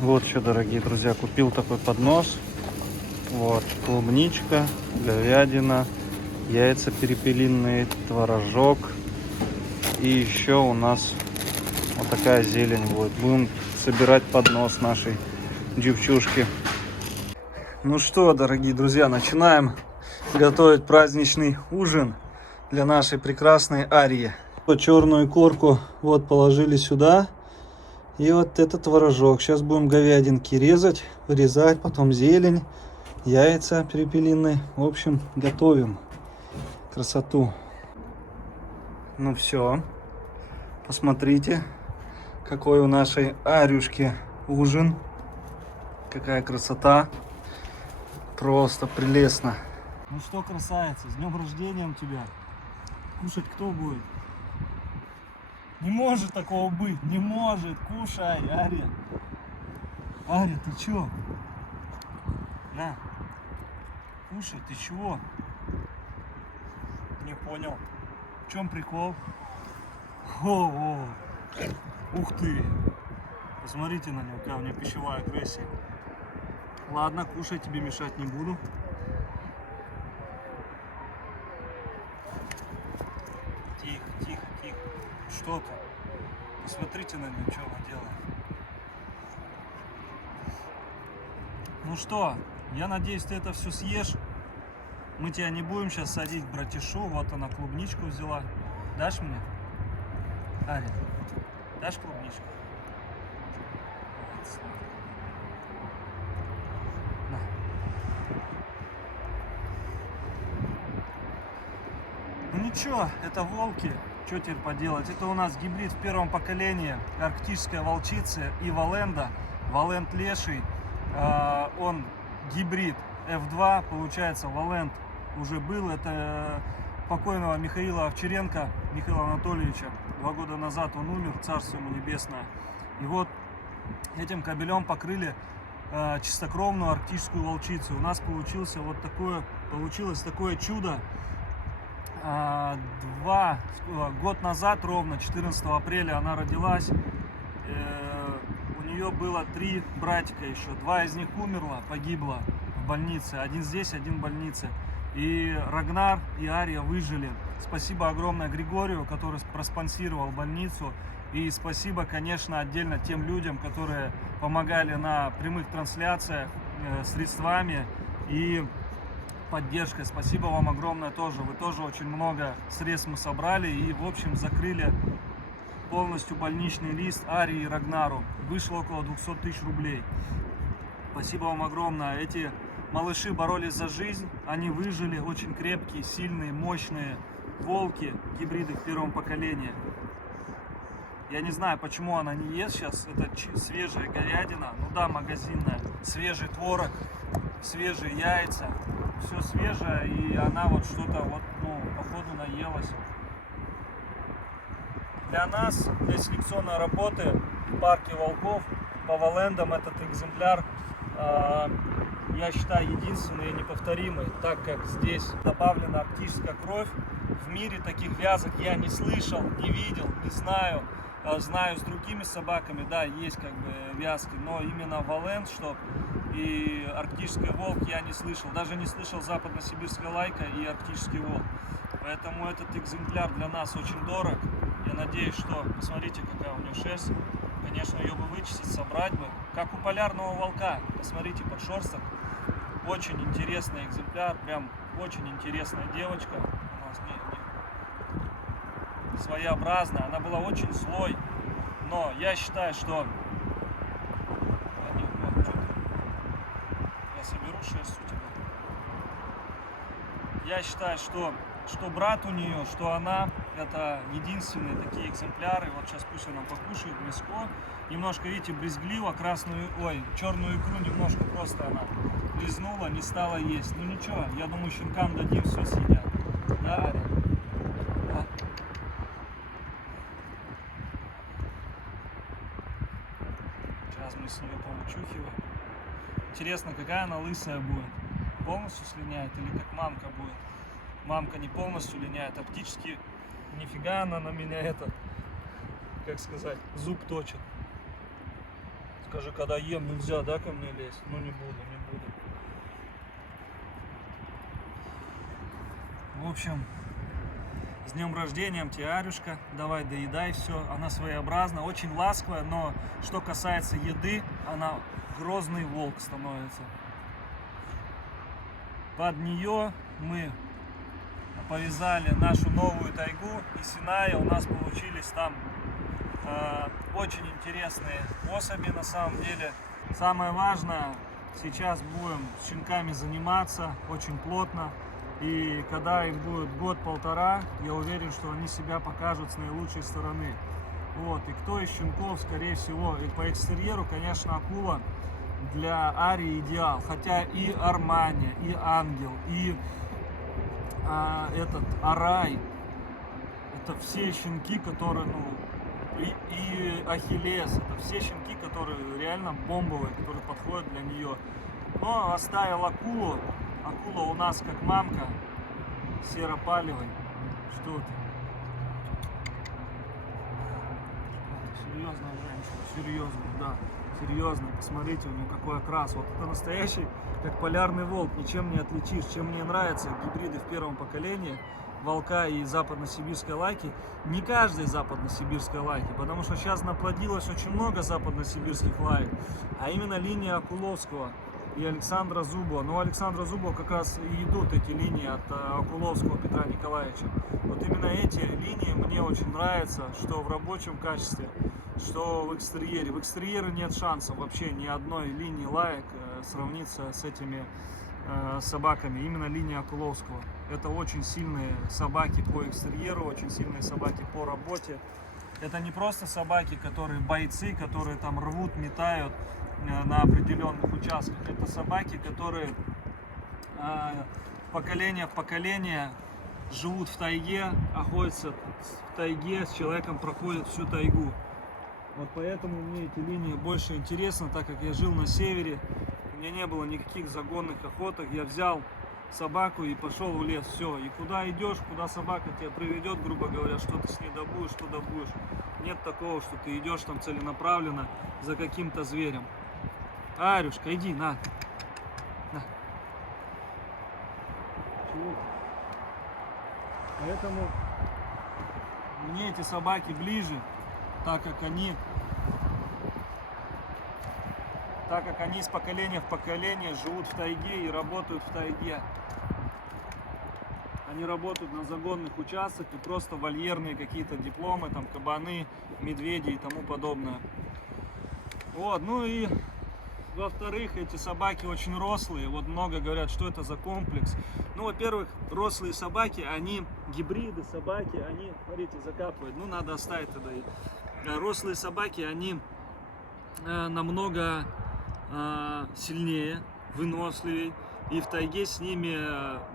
Вот что, дорогие друзья, купил такой поднос. Вот, клубничка, говядина, яйца перепелиные, творожок. И еще у нас вот такая зелень будет. Будем собирать поднос нашей девчушки. Ну что, дорогие друзья, начинаем готовить праздничный ужин для нашей прекрасной Арии. Черную корку вот положили сюда. И вот этот творожок. Сейчас будем говядинки резать, вырезать, потом зелень, яйца перепелиные. В общем, готовим красоту. Ну все, посмотрите, какой у нашей Арюшки ужин. Какая красота. Просто прелестно. Ну что, красавица, с днем рождения тебя. Кушать кто будет? Не может такого быть, не может. Кушай, Ария. Ария, ты чё? На. Кушай, ты чего? Не понял. В чем прикол? О, ух ты. Посмотрите на него, какая у меня пищевая агрессия. Ладно, кушай, тебе мешать не буду. Тихо, тихо, тихо. Что ты? Посмотрите на нее, что она делает. Ну что, я надеюсь, ты это все съешь. Мы тебя не будем сейчас садить к братишу. Вот она клубничку взяла. Дашь мне? Ария, дашь клубничку? На. Ну ничего, это волки. Что теперь поделать? Это у нас гибрид в первом поколении арктической волчицы и валенда. Валент леший. Он гибрид F2. Получается, валент уже был. Это покойного Михаила Овчаренко, Михаила Анатольевича. 2 года назад он умер, царство ему небесное. И вот этим кобелем покрыли чистокровную арктическую волчицу. У нас получилось такое чудо. Год назад, ровно 14 апреля, она родилась. У нее было 3 братика еще. 2 из них умерло, погибло в больнице. Один здесь, один в больнице. И Рагнар и Ария выжили. Спасибо огромное Григорию, который проспонсировал больницу. И спасибо, конечно, отдельно тем людям, которые помогали на прямых трансляциях средствами и поддержкой. Спасибо вам огромное тоже. Вы тоже очень много средств мы собрали и, в общем, закрыли полностью больничный лист Арии и Рагнару. Вышло около 200 тысяч рублей. Спасибо вам огромное. Эти малыши боролись за жизнь. Они выжили. Очень крепкие, сильные, мощные волки, гибриды в первом поколении. Я не знаю, почему она не ест сейчас. Это свежая говядина. Ну да, магазинная. Свежий творог, свежие яйца. Все свежее. И она вот что-то походу наелась. Для нас, для селекционной работы в парке волков по валендам этот экземпляр, я считаю, единственный и неповторимый, так как здесь добавлена арктическая кровь. В мире таких вязок я не слышал, не видел, не знаю. Знаю с другими собаками, да, есть как бы вязки, но именно валенд, что и арктический волк я не слышал. Даже не слышал западно-сибирская лайка и арктический волк. Поэтому этот экземпляр для нас очень дорог. Я надеюсь, что... Посмотрите, какая у нее шерсть. Конечно, ее бы вычистить, собрать бы. Как у полярного волка. Посмотрите, подшерсток. Очень интересный экземпляр. Прям очень интересная девочка. У нас своеобразная. Она была очень злой. Но я считаю, что... Я соберу шерсть у тебя. Я считаю, что брат у нее, что она, это единственные такие экземпляры. Вот сейчас пусть она покушает мяско. Немножко, видите, брезгливо, черную икру немножко просто она лизнула, не стала есть. Ну ничего, я думаю, щенкам дадим, все съедят. Да, Ария? Да? Сейчас мы с нее поучухиваем. Интересно, какая она лысая будет. Полностью слиняет или как мамка будет? Мамка не полностью линяет, оптически нифига она на меня как сказать, зуб точит. Скажи, когда ем, нельзя, да, ко мне лезть? Ну не буду, не буду. В общем, с днем рождения, Тиарюшка. Давай, доедай все. Она своеобразна, очень ласковая, но что касается еды, она грозный волк становится. Под нее мы повязали нашу новую тайгу и Синая. У нас получились там очень интересные особи на самом деле. Самое важное, сейчас будем с щенками заниматься очень плотно. И когда им будет год-полтора, я уверен, что они себя покажут с наилучшей стороны. Вот. И кто из щенков, скорее всего, и по экстерьеру, конечно, акула для Арии идеал. Хотя и Армания, и Ангел, и этот Арай, это все щенки, которые, и Ахиллес, это все щенки, которые реально бомбовые, которые подходят для нее. Но оставил акулу. Акула у нас как мамка, серопалевой. Что ты? Серьезно, женщина, серьезно, да, серьезно. Посмотрите, у нее какой окрас. Вот это настоящий, как полярный волк, ничем не отличишь. Чем мне нравятся гибриды в первом поколении, волка и западносибирской лайки, не каждой западносибирской лайки, потому что сейчас наплодилось очень много западносибирских лаек, а именно линия Окуловского и Александра Зубова. Но у Александра Зубова как раз и идут эти линии от Окуловского Петра Николаевича. Вот именно эти линии мне очень нравятся, что в рабочем качестве, что в экстерьере. В экстерьере нет шансов вообще ни одной линии лаек сравниться с этими собаками. Именно линия Окуловского. Это очень сильные собаки по экстерьеру, очень сильные собаки по работе. Это не просто собаки, которые бойцы, которые там рвут, метают на определенных участках. Это собаки, которые поколение в поколение живут в тайге, охотятся в тайге, с человеком проходят всю тайгу. Вот поэтому мне эти линии больше интересны, так как я жил на севере, у меня не было никаких загонных охоток, я взял собаку и пошел в лес, все. И куда идешь, куда собака тебя приведет, грубо говоря, что ты с ней добудешь, что добудешь. Нет такого, что ты идешь там целенаправленно за каким-то зверем. Арюшка, иди, на. Чего? Поэтому мне эти собаки ближе, так как они из поколения в поколение живут в тайге и работают в тайге. Они работают на загонных участках и просто вольерные какие-то дипломы, там кабаны, медведи и тому подобное. Вот, ну и во-вторых, эти собаки очень рослые. Вот много говорят, что это за комплекс. Ну, во-первых, рослые собаки, они гибриды собаки, они, смотрите, закапывают. Ну, надо оставить тогда. Рослые собаки, они намного сильнее, выносливее. И в тайге с ними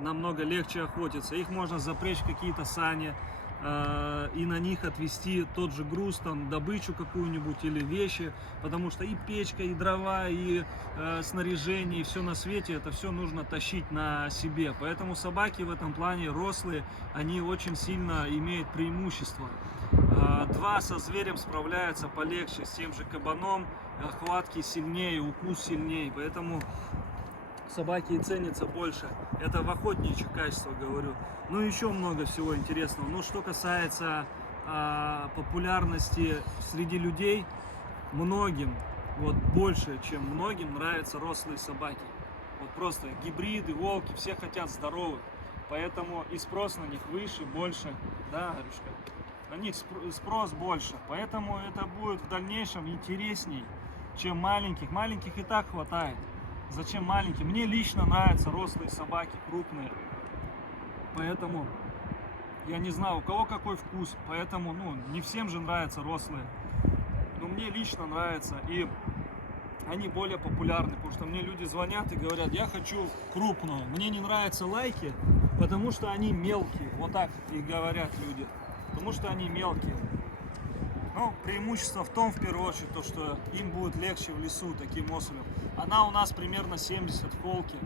намного легче охотиться. Их можно запрячь в какие-то сани и на них отвезти тот же груз, там, добычу какую-нибудь или вещи, потому что и печка, и дрова, и снаряжение, и все на свете, это все нужно тащить на себе. Поэтому собаки в этом плане рослые, они очень сильно имеют преимущество. Два со зверем справляются полегче, с тем же кабаном, хватки сильнее, укус сильнее, поэтому собаки и ценятся больше. Это в охотничьих качествах говорю. Ну еще много всего интересного. Ну что касается популярности среди людей, многим, вот больше, чем многим, нравятся рослые собаки. Вот просто гибриды, волки, все хотят здоровых. Поэтому и спрос на них выше, больше. Да, Арюшка? На них спрос больше. Поэтому это будет в дальнейшем интересней, чем маленьких. Маленьких и так хватает. Зачем маленькие? Мне лично нравятся рослые собаки, крупные. Поэтому я не знаю, у кого какой вкус. Поэтому, не всем же нравятся рослые. Но мне лично нравится. И они более популярны. Потому что мне люди звонят и говорят, я хочу крупную. Мне не нравятся лайки, потому что они мелкие. Вот так и говорят люди. Потому что они мелкие. Ну, преимущество в том, в первую очередь, то, что им будет легче в лесу таким особям. Она у нас примерно 70 в холке.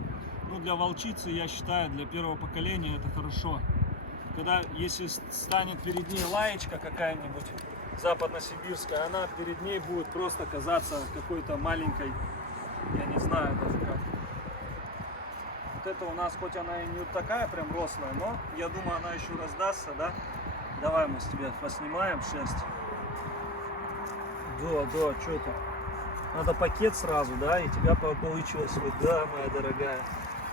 Ну, для волчицы, я считаю, для первого поколения это хорошо. Когда, если станет перед ней лаечка какая-нибудь, западносибирская, она перед ней будет просто казаться какой-то маленькой, я не знаю даже как. Вот это у нас, хоть она и не такая прям рослая, но я думаю, она еще раздастся, да? Давай мы с тебя поснимаем шерсть. Да, что-то. Надо пакет сразу, да, и тебя получилось. Вот, да, моя дорогая.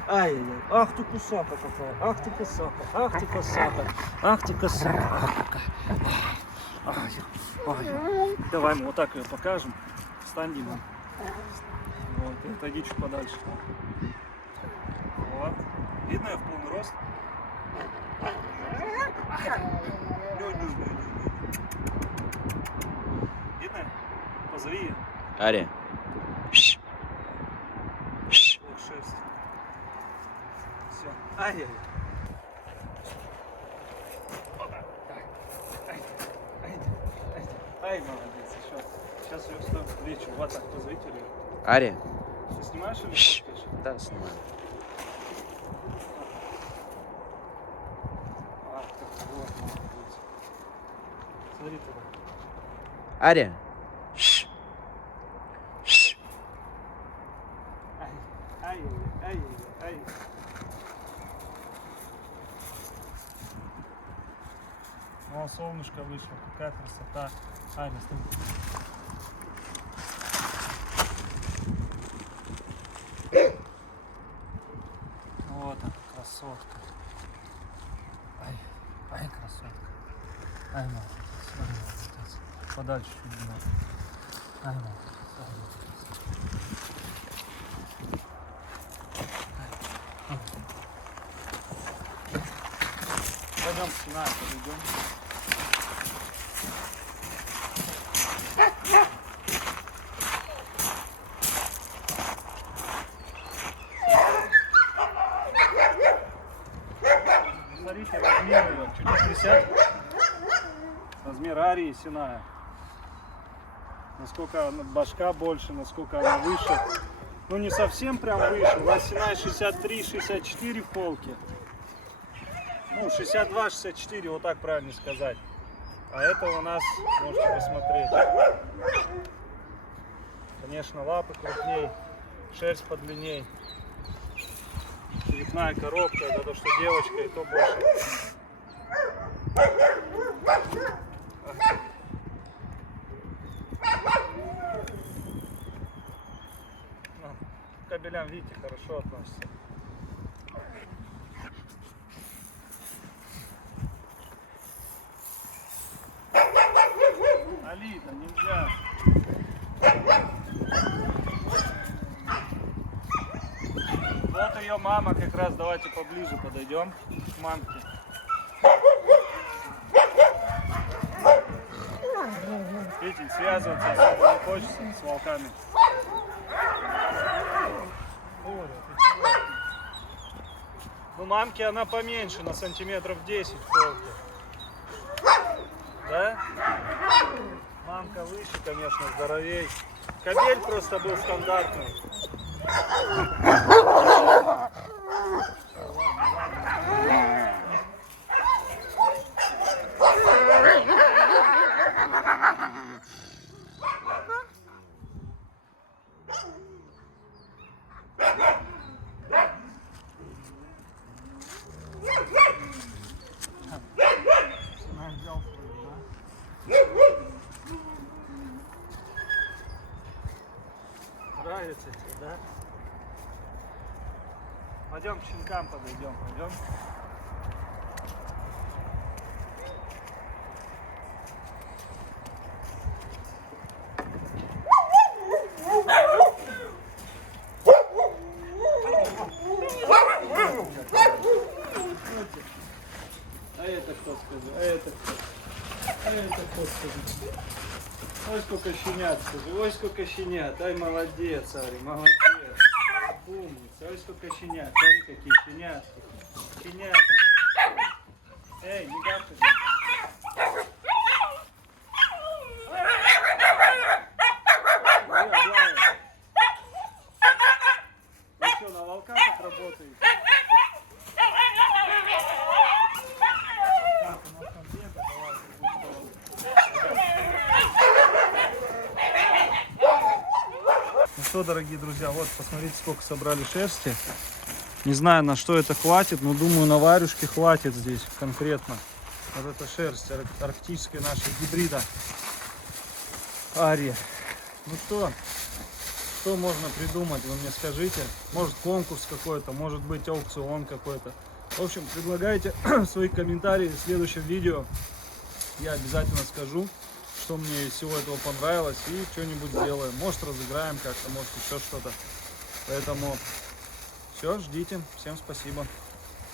Ай-яй-яй, ах ты кусака какая, ах ты косака, ах ты косака, ах ты косака, ах какая. Ай. Давай мы вот так ее покажем. Встань, Дима. Вот, и отойди чуть подальше. Вот. Видно я в полный рост? Видно? Позови ее. Ария. Ох, шерсть. Все. Ай-яй-яй. Ай, молодец, еще. Сейчас ее стоит плечу. Вот так, позовите ее. Ария. Ты снимаешь или фоткаешь? Да, снимаю. А, как вот, молодец. Смотри туда. Ария. Ай. О, солнышко вышло, какая красота. Ария, стой. Вот она, красотка. Ай, красотка. Ай, молодец, молодец. Подальше чуть немного. Ай, молодец. Пойдем с нами, подойдем. Смотрите, размер ее. Чуть-чуть присядь. Размер Арии Синая. Насколько башка больше, насколько она выше. Ну не совсем прям выше. У нас Синая 63-64 в полке. Ну 62-64, вот так правильно сказать. А это у нас, можете посмотреть. Конечно, лапы крупней, шерсть подлинней. Черепная коробка, это то, что девочка, и то больше. К кобелям, видите, хорошо относится. Алита, нельзя. Вот ее мама, как раз давайте поближе подойдем к мамке. Видите, связываться особо не хочется с волками. Ну, мамке она поменьше, на сантиметров 10 в полке. Да? Мамка выше, конечно, здоровей. Кобель просто был стандартный. Нравится тебе, да? Пойдем к щенкам подойдем, пойдем. А это кто скажи? А это кто? А это кто скажи? Ой, сколько щенят, скажи. Ой, сколько щенят. Ай, молодец, Ари, молодец. Умница. Ой, сколько щенят. Смотри, какие щенятки. Щенята. Эй, не гавкай. Вы что, на волках работаете? Так, у нас там бега, давай. что, дорогие друзья, вот посмотрите, сколько собрали шерсти. Не знаю, на что это хватит, но думаю, на варюшке хватит здесь конкретно. Вот эта шерсть арктической нашей гибрида Ария. Ну что можно придумать, вы мне скажите? Может конкурс какой-то, может быть аукцион какой-то. В общем, предлагайте свои комментарии в следующем видео. Я обязательно скажу, что мне из всего этого понравилось, и что-нибудь сделаем. Может разыграем как-то, может еще что-то. Поэтому все, ждите. Всем спасибо.